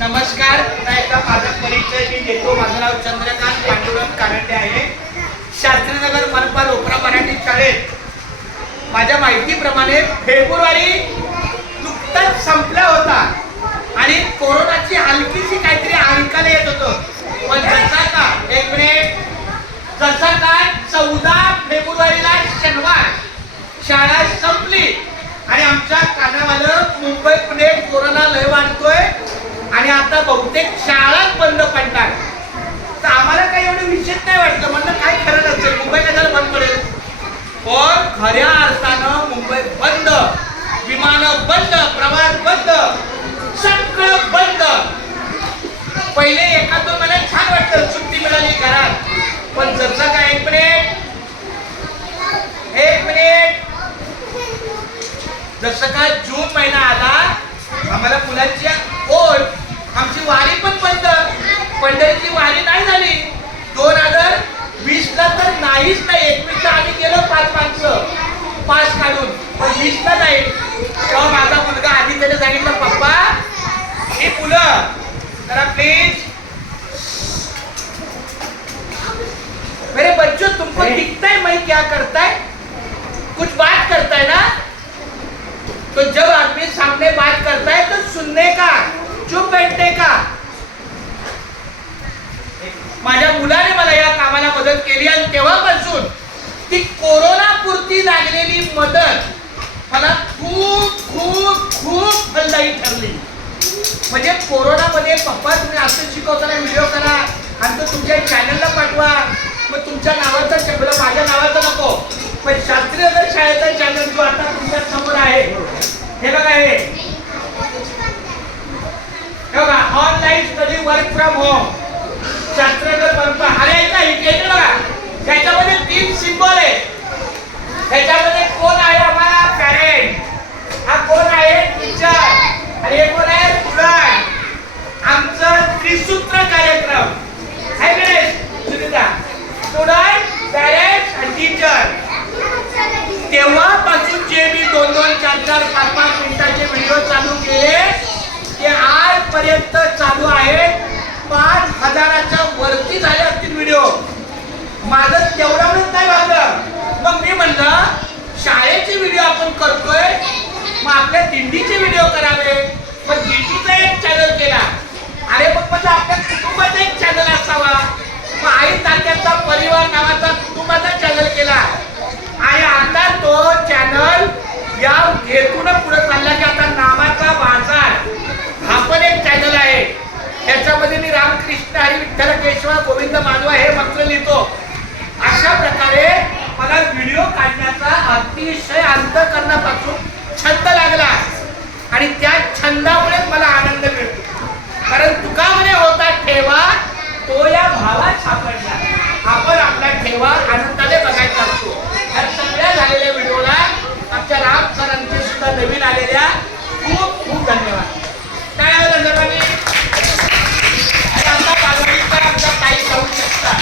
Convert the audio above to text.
नमस्कार. एकदा माझा परिचय मी देतो. माझं नाव चंद्रकांत पांडुरंग कारंडे आहे. शास्त्रीनगर मनपा लोकरा मराठी शाळेत माझ्या माहितीप्रमाणे फेब्रुवारी नुकताच संपला होता आणि कोरोनाची हलकीशी काहीतरी ऐकायला येत होतं. पण जसा का एक मिनिट जसा का 14 फेब्रुवारीला शनिवार शाळा संपली आणि आमच्या कानावाला मुंबई पुणे कोरोना लय वाढतोय आणि आता बहुतेक शाळाच बंद पडणार. तर आम्हाला काही एवढं विशेष नाही वाटलं. म्हणलं काय खरं नसेल, मुंबई कशाला बंद पडेल. पण खऱ्या अर्थानं मुंबई बंद, विमानं बंद, प्रवास बंद, सगळं बंद. पहिले एका दोन महिन्यात छान वाटतं, सुट्टी मिळाली घरात. पण जसं काय एक मिनिट जसं काय जून महिना आला आम्हाला मुलांची ओढ, आमची वारी पण बंद. पंढरीची वारी नाही झाली. 2020 ला तर नाहीच नाही. 21 ला आम्ही गेलो 5 माणसं पास काढून, पण 20 ला नाही. तेव्हा माझा मुलगा आधी त्याने सांगितलं, पप्पा ही मुलं जरा प्लीज, मेरे बच्चों तुमको दिखता है मैं क्या करता है, कुछ बात करता है ना. तो जब आदमी सामने बात करता है तो सुनने का, चुप बैठने का. माझ्या मुलाने मला या कामाला मदत केली आणि तेव्हापासून ती कोरोना पुरती लागलेली मदत मला खूप खूप खूप फलदायी ठरली. म्हणजे कोरोनामध्ये पप्पा तुम्ही असं शिकवताना व्हिडिओ करा आणि तो तुमच्या चॅनलला पाठवा. मग तुमच्या नावाचा शब्द माझ्या नावाचा नको, पण शास्त्रीनगर शाळेचा चॅनल जो आता तुमच्या समोर आहे हे बघा, हे बघा online study work from home Shastrinagar मनपा. अरे का इकडे बघा, त्याच्यामध्ये 3 सिम्बॉल आहे. त्याच्यामध्ये कोण आहे आम्हाला पॅरेंट, हा कोण आहे टीचर आणि हे कोण आहे स्टुडंट. आमचं त्रिसूत्र कार्यक्रम आहे की नाही सुनीता, स्टुडंट पॅरेंट्स आणि टीचर. तेव्हापासून जे मी 2-2, 4-4, 5-5 मिनिटाचे व्हिडिओ चालू केले ते आजपर्यंत चालू आहेत. 5000च्या वरती झाले असतील व्हिडिओ. माझं तेवढं नाही वाटलं. मग मी म्हणलं शाळेचे व्हिडिओ आपण करतोय, मग आपल्या दिंडीचे व्हिडिओ करावे. मग दिंडीचा एक चॅनल केला. अरे मग म्हणजे आपल्या कुटुंबाचा एक चॅनल असावा. मग आई तात्याचा परिवार नावाचा कुटुंबाचा चॅनल केला आणि आता तो चॅनल या हेतून पुढे चालला की आता नावाचा बाजार हा पण एक चॅनल आहे. त्याच्यामध्ये मी रामकृष्ण हरी विठ्ठल केशव गोविंद माधव हे मंत्र लिहितो. अशा प्रकारे मला व्हिडिओ काढण्याचा अतिशय अंतःकरणापासून छंद लागला आणि त्या छंदामुळे मला आनंद मिळतो. कारण तुका म्हणे होता ठेवा तो या भावात सापडला. आपण आपला ठेवा आनंदाने बघायचा असतो. या सगळ्या झालेल्या व्हिडिओला आमच्या राम सरांचे सुद्धा नवीन आलेल्या खूप खूप धन्यवाद. काय धन्यवाद. आता बालवाडीचा आमचा काही जाऊ शकता.